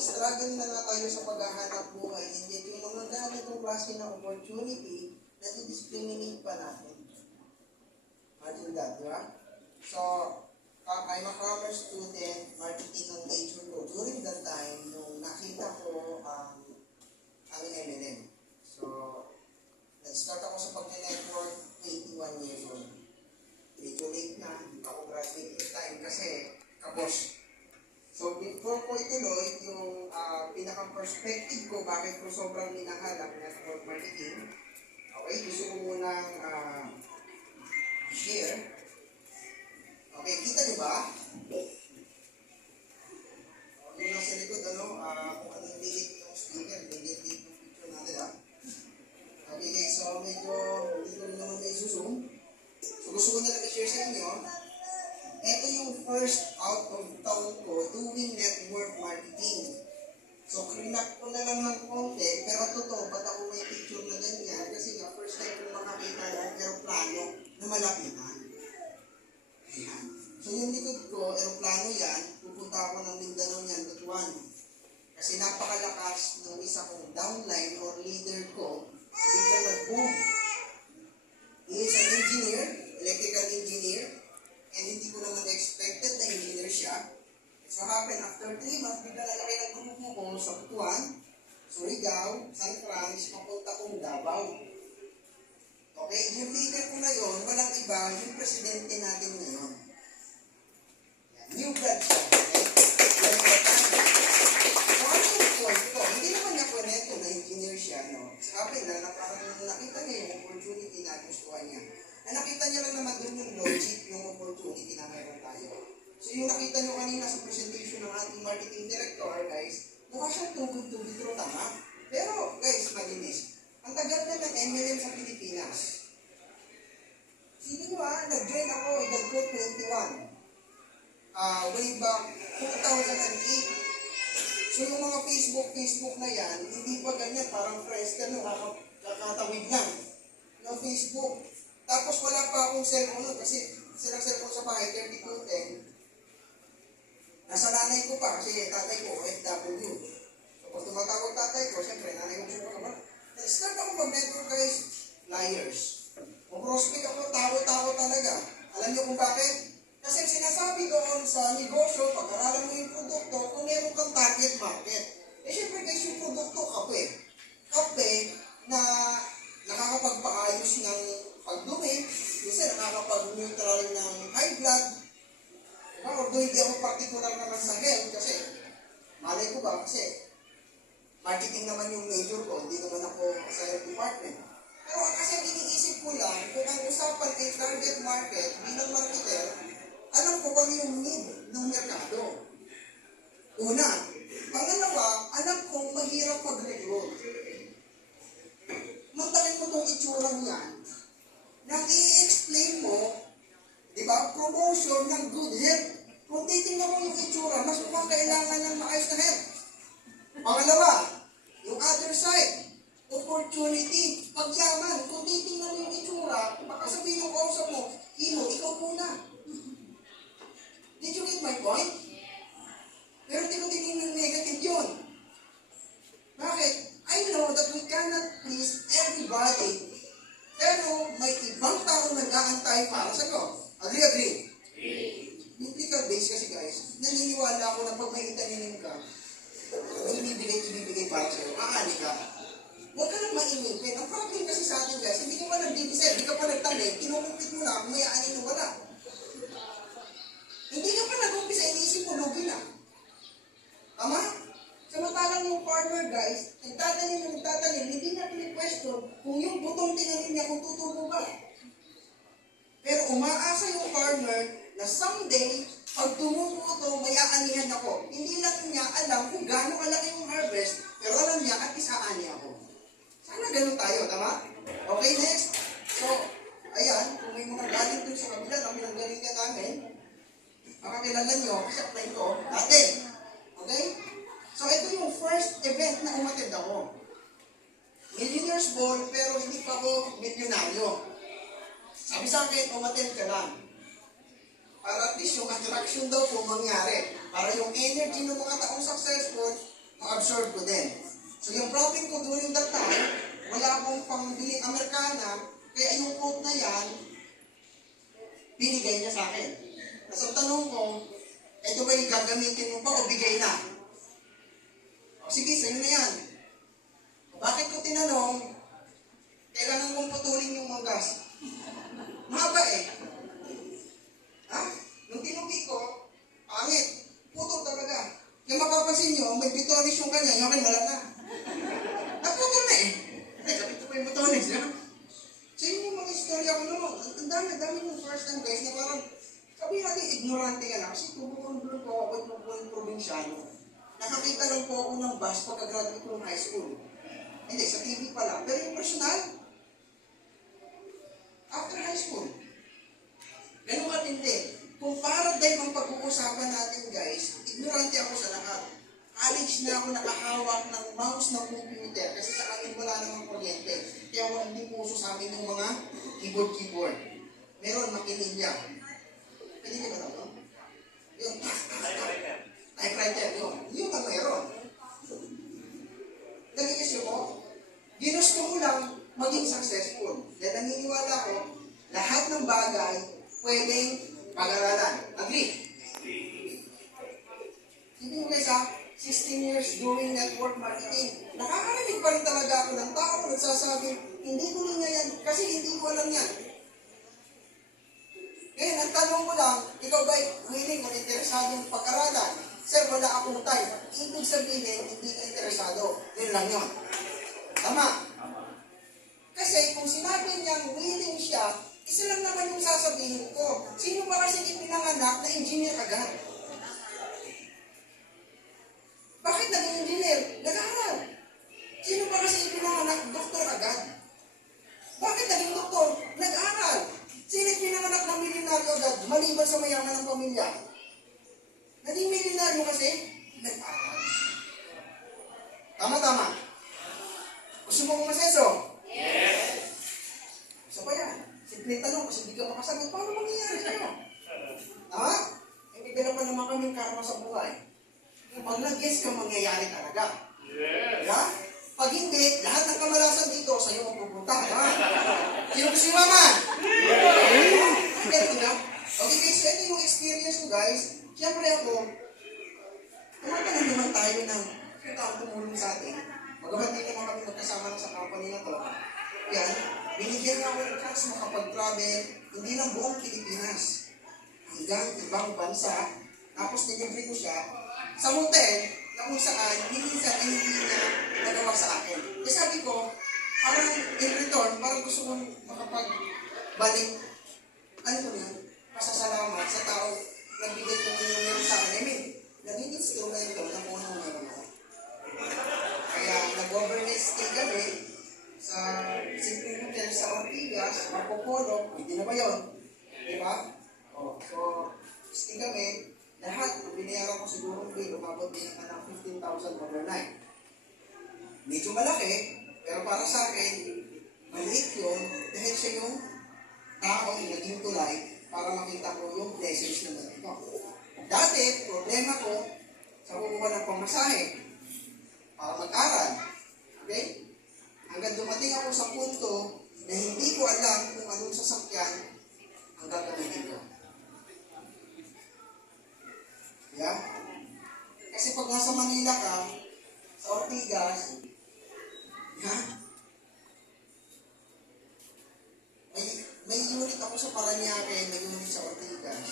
nag-struggle na nga tayo sa paghahanap buhay, and yet yung mga ganitong klase ng opportunity, na-discriminate pa natin. Imagine that, di ba? So, I'm a commerce student, marketing ang major ko. During that time, nung nakita ko ang MLM. So, nag-start ako sa pag-network 21 years old. Medyo late na, hindi pa ako graduate this time kasi kabos. So, before ko ituloy, yung pinaka-perspective ko, bakit ko sobrang minahalap network marketing, okay, gusto ko munang share. Okay, kita nyo ba? Okay, nasa likod, kung anong delete yung speaker, delete yung picture natin, Okay, guys, so medyo hindi ko naman may zoom. So, gusto ko na lang i-share sa inyo. Ito yung first out of town ko doing network marketing. So, krinak ko na lang ng konti, pero totoo, ba't ako may picture na ganyan? Kasi nga, first time ko makakita ng aeroplano na malapitan. Ayan. So, yung likod ko, aeroplano yan, pupunta ako ng Mindanao yan, Butuan. Kasi napakalakas ng isa kong downline or leader ko, bigla nag-boom. He is an engineer, electrical engineer, and hindi ko naman expected na engineer siya. So happened, after 3 months, bigla nalaki ng grupo ko sa Butuan, Surigao, San Francisco, papunta kong Davao. Okay, yung leader ko na yun, walang iba, yung presidente natin ngayon. New blood siya. Okay? Yan yung batang. So ano yung point ko? Hindi naman niya kwento na engineer siya, no? Sa akin lang, nakita niya yung opportunity na gustuhan niya. Nakita niya lang naman doon yung logic, yung opportunity na mayroon tayo. So yung nakita niyo kanina sa presentation ng ating marketing director, guys, mukha siyang tugod-tugod pero tama. Pero, guys, malinis. Ang tagal na ng MLM sa Pilipinas. Sino nyo nag-join ako, nag-join 21. Way back 2008. So yung mga Facebook na yan, hindi pa ganyan, parang friends ka, no, kakatawid lang. No, Facebook. Tapos wala pa akong cellphone kasi silang cellphone sa bahay, 3210. Nasa nanay ko pa kasi tatay ko, OFW. So pag tumatawag tatay ko, siyempre nanay ko gusto ko naman. Start ako mag-network guys, liars. Kung prospect ako, tao talaga. Alam niyo kung bakit? Kasi sinasabi doon sa negosyo, pag-aralan mo yung produkto, kung meron kang target market. Eh siyempre guys, yung produkto, kape. Kape na nakakapagpaayos ng pagdumi, kasi nakakapag-neutral ng high blood. Although hindi ako particular naman sa health, kasi malay ko ba, kasi marketing naman yung major ko, hindi naman ako sa health department. Pero kasi iniisip ko lang, kung ang usapan ay target market, bilang marketer, alam ko kung yung need ng merkado. Una. Pangalawa, alam kong mahirap mag-recruit. Magtakin mo itong itsurang yan, nang i-explain mo, di ba, promotion ng good health. Kung titingnan mo yung itsura, mas mukhang kailangan ng maayos na health. Pangalawa, yung other side, opportunity, pagyaman. Kung titingnan mo yung itsura, baka sabihin yung kausap mo, ikaw muna. Did you get my point? Pero tinutingin ng negative yun. Bakit? I know that we cannot please everybody. Pero may ibang tao nag-aantay para sa ko. Agree? Biblical base kasi guys, naniniwala ako na pag may itaninim ka, ibibigay para sa'yo. Aani ka. Huwag ka lang mainipin. Ang problem kasi sa atin guys, hindi ka pa nag-divise, hindi ka pa nagtanim, kinukumpit mo na, kung may aanin mo wala. Hindi ka pa nag-umpisa, iniisip mo, lugi na. Tama? Samantalang yung farmer guys, nagtatanim, hindi na pini-question kung yung butong tinanim niya kung tutubo ba. Pero umaasa yung farmer na someday, pag tumubo ito, may aanihan ako. Hindi lang niya alam kung gaano kalaki yung harvest, pero alam niya at isaani ako. Sana ganun tayo, tama? Okay, next. So, ayan, kung may mga galing dun sa kabila na pinanggalingan namin, makakilala nyo, kasi apply ko, dati. Okay? So, ito yung first event na umatid ako. Millionaire's Ball, pero hindi pa ako milyonaryo. Sabi sa akin, umatid ka lang. Para at least yung attraction daw po mangyari. Para yung energy ng mga taong successful, ma-absorb ko din. So yung problem ko during that time, wala akong pangbiling Amerikana, kaya yung quote na yan, binigay niya sa akin. Tapos ang tanong ko, ito ba yung gagamitin mo pa o bigay na? O sige, sa'yo na yan. Bakit ko tinanong, kailangan kong putulin yung manggas? Mahaba eh. Ha? Nung tinubi ko, pangit. Putol talaga. Kaya mapapansin nyo, may bitonis yung kanya, yung akin wala na. Naputol na eh. Ay, kapit ko yung bitonis. So yun yung mga istorya ko noon. Ang dami yung first time guys na parang sabihin natin ignorante ka lang. Kasi tumukulong ko ako yung probinsyano. Nakakita lang po ako ng bus pagka-graduate ko ng high school. Hindi, sa TV pala. Pero yung personal, after high school, ganun katindi. Kung paradigm ang pag-uusapan natin guys, ignorante ako sa lahat. College na ako nakahawak ng mouse ng computer kasi sa akin wala namang kuryente. Kaya hindi puso sa amin yung mga keyboard. Meron makinilya. Pwede ka ba ito? Yun. Typewriter. Yun. Yun ang meron. Nag-iisip ko, ginusto ko lang maging successful. Dahil naniniwala ko, lahat ng bagay pwedeng pag-aralan. Agree? Hindi mo guys 16 years doing network marketing. Nakakarinig pa rin talaga ako ng tao nagsasabi, hindi ko rin yan kasi hindi ko alam yan. Ngayon, ang tanong ko lang, ikaw ba willing o interesadong pag-aralan? Sir, wala akong time. Ibig sabihin, hindi ka interesado. Yun lang yun. Tama. Kasi kung sinabi niyang willing siya, isa lang naman yung sasabihin ko. Sino ba kasi ipinanganak na engineer agad? Bakit naging engineer? Nag-aaral. Sino ba kasi ipinanganak doktor agad? Bakit naging doktor? Nag-aaral. Sino ipinanganak ng milyonaryo agad? Maliban sa mayaman ng pamilya. Naging milyonaryo kasi nag-aaral. Tama-tama. Gusto mo kumaseso? Yes. Gusto ba yan? Simple tanong kasi hindi ka makasagot. Paano mangyayari sa'yo? Ha? Hindi ka naman naman kaming karma sa buhay. Pag nag-guess ka, mangyayari talaga. Yes. Ha? Pag hindi, lahat ng kamalasan dito sa'yo mapupunta. Ha? Sino gusto yung mama? Yes. Ganun na. Okay guys, ito yung experience ko guys. Siyempre ako, tumatagal naman tayo ng kung taong tumulong sa atin. Magabat din naman kami magkasama na sa company na to. Yan, binigyan nga ako ng chance makapag-travel, hindi lang buong Pilipinas. Hanggang ibang bansa. Tapos nilibre ko siya sa hotel na kung saan minsan ay hindi niya nagawa sa akin. Kasi sabi ko, parang in return, parang gusto kong makapagbalik, ano ko yan, pasasalamat sa tao nagbigay ko yung meron sa akin. I mean, nag-instrument ko na kung ano meron ako. Kaya nag-overnight stay kami sa simple hotel sa Ortigas, Marco, hindi na ba yun? Di ba? So, stay kami, lahat, kung binayaran ko siguro ng bill, umabot din ng 15,000 overnight. Medyo malaki, pero para sa akin, maliit yun, dahil siya yung taong naging tulay para makita ko yung blessings na natin ko. Dati, problema ko sa kukuha ng pamasahe para mag-aral. Okay? Hanggang dumating ako sa punto na hindi ko alam kung anong sasakyan ang gagamitin ko. Yeah? Kasi pag nasa Manila ka, sa Ortigas, may unit ako sa Paranaque, may unit sa Ortigas.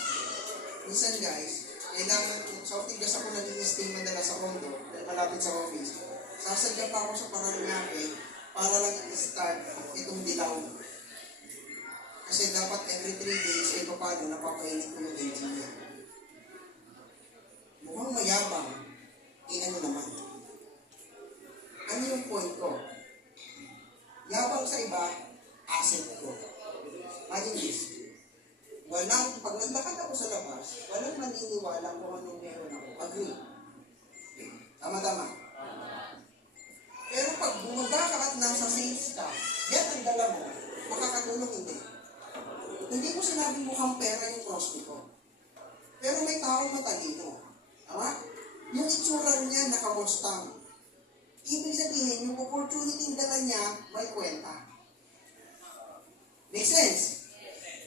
Minsan guys, kailangan sa Ortigas ako nag-i-stay madalas sa condo, malapit sa office. Sasadya pa ako sa Paranaque para lang i-start itong dilaw. Kasi dapat every 3 days, ay paano napapainit ko yung engine niya. Mukhang mayabang, ano naman. Ano yung point ko? Yabang sa iba, asset ko. Imagine this. Pag naglakad ako sa labas, walang maniniwala kung anong meron ako. Agree. Tama-tama. Pero pag bumaba ka at nasa sales ka, yan ang dala mo, makakatulong hindi. Hindi ko sinabing mukhang pera yung crossfit ko. Pero may taong matalino. Tama? Yung itsura niya naka-Mustang. Ibig sabihin, yung opportunity dala niya, may kwenta. Make sense?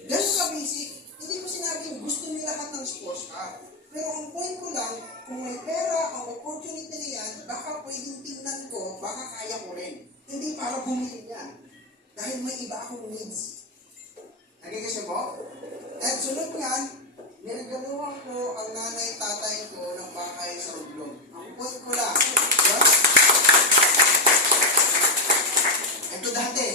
Ganun ka basic. Hindi ko sinabing gusto niyo lahat ng sports car. Pero ang point ko lang, kung may pera, ang opportunity na yan, baka pwedeng tingnan ko, baka kaya ko rin. Hindi para bumili yan. Dahil may iba akong needs. Nagiging po? At sunod yan, niregaluhan ko ang nanay tatay ko ng bahay sa Rublong. Ang point ko lang, diba? Ito dati.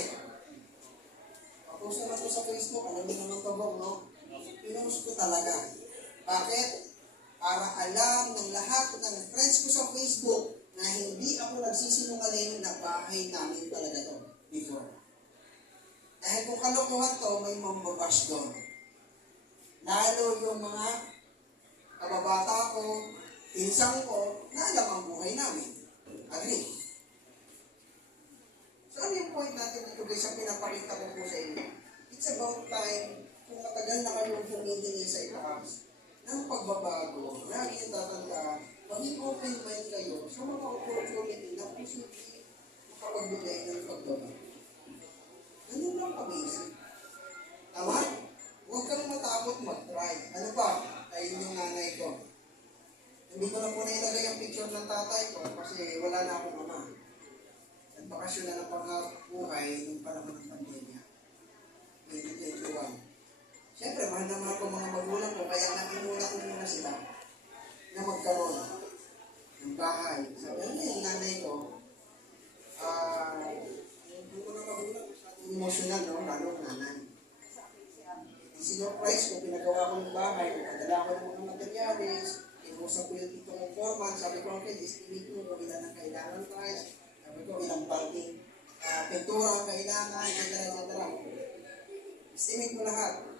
Papost naman ko sa Facebook, alam niyo naman ito, no? Pinost ko talaga. Bakit? Para alam ng lahat ng friends ko sa Facebook na hindi ako nagsisinungaling na bahay namin talaga to before. Dahil kung kalokohan to, may mambabash doon. Lalo yung mga kababata ko, pinsang ko, na alam ang buhay namin. Agree? So ano yung point natin dito guys, ang pinapakita ko po sa inyo? It's about time, kung matagal na kayong humingi sa itaas, ng pagbabago, lagi yung tatandaan, maging open mind kayo sa mga opportunity na posibleng makapagbigay ng pagbabago. Ganun lang ka-basic. Tama? Huwag kang matakot mag-try. Ano ba? Ayun yung nanay ko. Hindi ko na po nailagay ang picture ng tatay ko kasi wala na akong ama. Nagbakasyon na ng pangbuhay nung panahon ng pandemya. 2021. Siyempre, mahal na mahal ko mga magulang ko, kaya nakinuna ko muna sila na magkaroon ng bahay. Sabi niya, yung nanay ko, hindi ko na magulang, emotional, no? Lalo nanay. Sinurprise ko, pinagawa ko ng bahay, pinadala ko ng mga materialis, inusap ko yung tito kong foreman, sabi ko, okay, estimate mo kung ilan ang kailangan price, sabi ko, ilang parking, pintura ang kailangan, etc. Estimate mo lahat.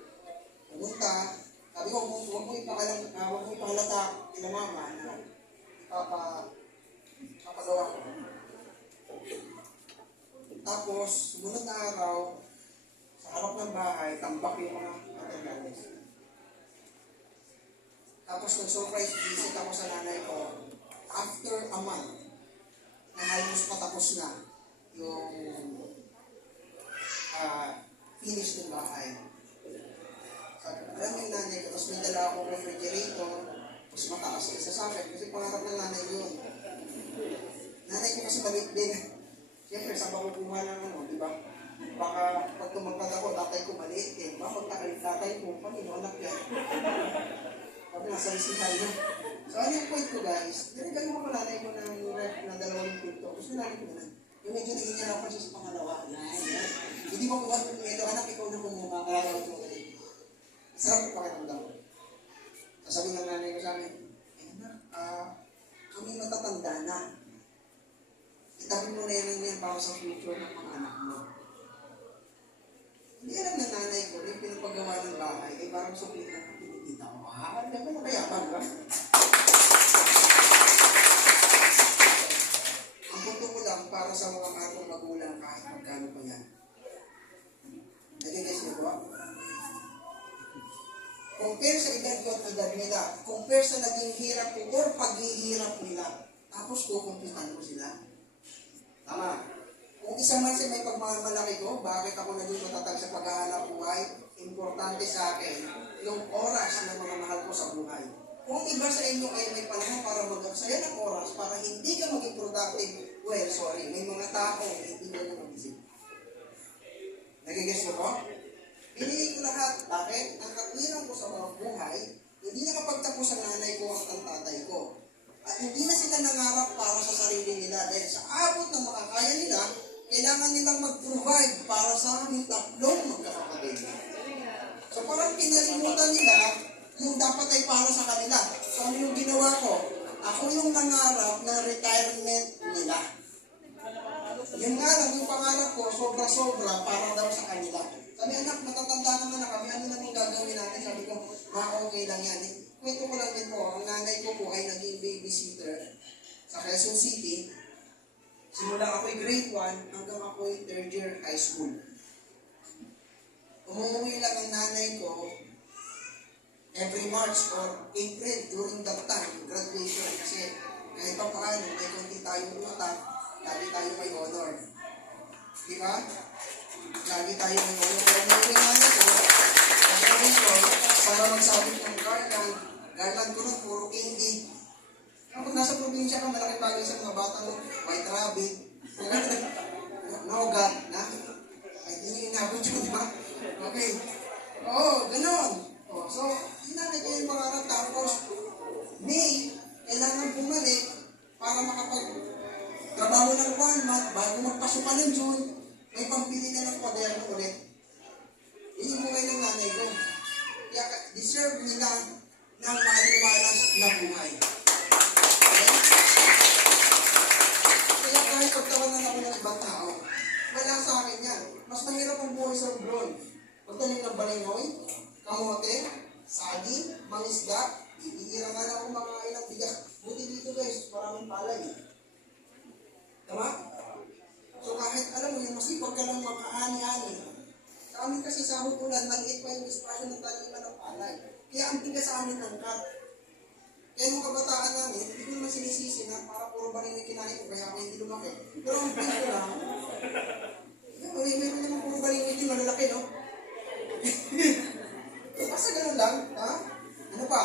Pumunta, sabi ko, huwag mo ipahalata kila mama na papagawa ko. Tapos, sumunod na araw, sa harap ng bahay, tambak yung mga materialis. Tapos, nag-surprise visit ako sa nanay ko. After a month, na halos patapos na yung finish ng bahay. Alam mo yung nanay ko, tapos may dala akong refrigerator, tapos mataas isa sa akin, kasi pangarap ng nanay yun. Nanay ko kasi maliit din. Siyempre, sa makukuha ng ano, di ba? Baka pag tumagpad ako, tatay ko maliit din. Baka pagtakalit tatay ko, panino anak yan. Pag nasa isihan na. So, ano yung point ko guys? Narigal mo ko nanay ko ng ref na 2 pinto. Gusto nanay ko na. Yung medyo naging siya sa pangalawa. Hindi mo ko ba, anak, ikaw na kumuha. Kaya ito mo sarap ko pakiramdam. Sasabihin ng nanay ko sa amin, kami matatanda na. Itabi mo na yan para sa future ng mga anak mo. Hindi alam ng nanay ko, yung pinapagawa ng bahay, ay parang suplit na pinitita ko. Ganda na kaya ba? Ang punto ko lang para sa mga matong magulang kahit magkano pa yan. Nagigais niyo ba? Compare sa edad ko at edad nila. Compare sa naging hirap ko or paghihirap nila. Tapos kukumpitan ko sila. Tama. Kung isa man sa may pagmamalaki ko, bakit ako naging matatag sa paghahanap buhay, importante sa akin yung oras ng mga mahal ko sa buhay. Kung iba sa inyo ay may panahon para mag-aksaya ng oras para hindi ka maging productive, well, sorry, may mga tao hindi ko na mag-isip. Nagigess mo ko? Pinili ko lahat. Bakit? Ang katwiran ko sa mga buhay, hindi nakapagtapos ang nanay ko at ang tatay ko. At hindi na sila nangarap para sa sarili nila. Dahil sa abot ng makakaya nila, kailangan nilang mag-provide para sa aming tatlong magkakapatid. So parang pinalimutan nila yung dapat ay para sa kanila. So ano yung ginawa ko? Ako yung nangarap ng retirement nila. Yung nga lang, yung pangarap ko, sobra-sobra para daw sa kanila. Sabi, anak, matatanda naman na kami, ano naman gagawin natin? Sabi ko, okay lang yan. Kwento ko lang din po, ang nanay ko po ay naging babysitter sa Quezon City. Simula ako'y grade 1 hanggang ako'y 3rd year high school. Umuwi lang ang nanay ko every March or April during that time, graduation. Kasi kahit pa paano, may konti tayong utak, lagi tayo may honor. Di ba? Lagi tayo may honor. Kaya may nanay ko, sabi ko, para magsabit ng garland ko nun, puro candy. Kapag nasa probinsya ka, malaki bagay sa mga batang white rabbit, nogat, na? Ay, hindi nyo inabot yun, di ba? Okay. Oo, ganon. Oh, so, hinanay ko yung pangarap. Tapos, May, kailangan bumalik para makapag-trabaho ng 1 month bago magpasukan ng June, may pampili na ng kwaderno ulit. Yun yung buhay ng nanay ko. Kaya deserve nila ng maliwalas na buhay. Okay? Kaya kahit pagtawanan ako ng ibang tao, wala sa akin yan. Mas mahirap ang buhay sa Lebron. Pagtanim ng balingoy, kamote, saging, mangisda, bibihira nga lang ako mga ilang bigas. Buti dito guys, maraming palay. Tama? So kahit alam mo yun, masipag ka lang makaani-ani. Sa amin kasi sa hutulan, maliit pa yung espasyo ng taniman ng palay. Kaya ang tigas sa amin ng cut. Kaya nung kabataan namin, hindi ko naman sinisisi na para puro ba rin yung kinain ko kaya ako hindi lumaki. Pero ang pinto lang, meron naman puro ba rin yung malalaki, no? Basta ganun lang, ha? Ano pa?